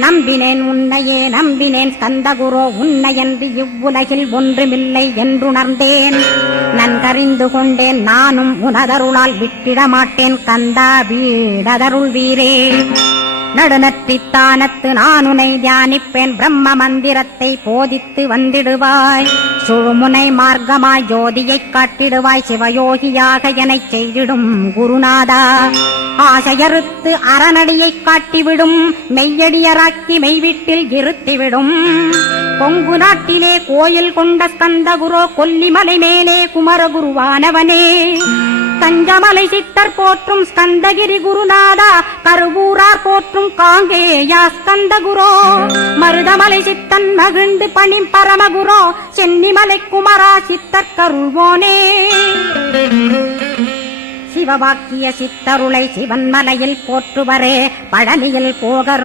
நம்பினேன் உன்னையே நம்பினேன் ஸ்கந்தகுரோ உன்னையன்றி இவ்வுலகில் ஒன்றுமில்லை என்றுணர்ந்தேன். நன்கறிந்து கொண்டேன் நானும் உனதருளால் விட்டிட மாட்டேன் கந்தா வீடதருள் வீரே. நடுநற்றித்தானத்து நான் உனை தியானிப்பேன் பிரம்ம மந்திரத்தை போதித்து வந்திடுவாய். சுழுமுனை மார்க்கமாய் ஜோதியைக் காட்டிடுவாய் சிவயோகியாக எனச் செய்திடும் குருநாதா. ஆசையறுத்து அறநடியைக் காட்டிவிடும் மெய்யடியராக்கி மெய்வீட்டில் இருத்திவிடும். கொங்கு நாட்டிலே கோயில் கொண்ட ஸ்கந்தகுரோ கொல்லிமலை மேலே குமரகுருவானவனே. கஞ்சமலை சித்தர் போற்றும் ஸ்கந்தகிரி குருநாதா கருவூரார் போற்றும் காங்கேயா ஸ்கந்தகுரோ. மருதமலை சித்தன் மகிழ்ந்து பணிம் பரமகுரோ சென்னிமலை குமரா சித்தர் கருள்வோனே. சிவவாக்கிய சித்தருளை சிவன்மலையில் போற்றுவரே பழனியில் போகர்